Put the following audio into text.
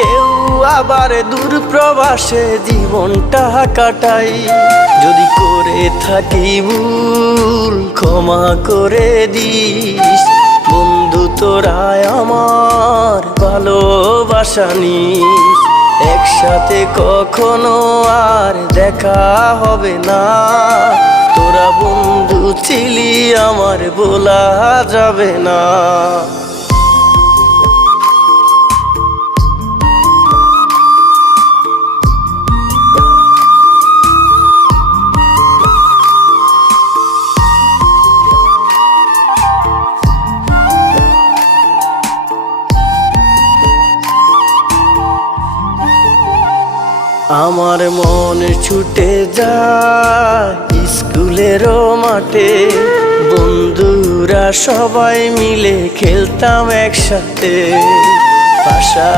কেউ আবার দূর প্রবাসে জীবনটা কাটাই। যদি করে থাকি ভুল ক্ষমা করে দিস বন্ধু, তোরাই আমার ভালোবাসা নিস। একসাথে কখনো আর দেখা হবে না, তোরা বন্ধু ছিলি আমার বলা যাবে না। আমার মন ছুটে যায় স্কুলেরও মাঠে, বন্ধুরা সবাই মিলে খেলতাম একসাথে। পাশা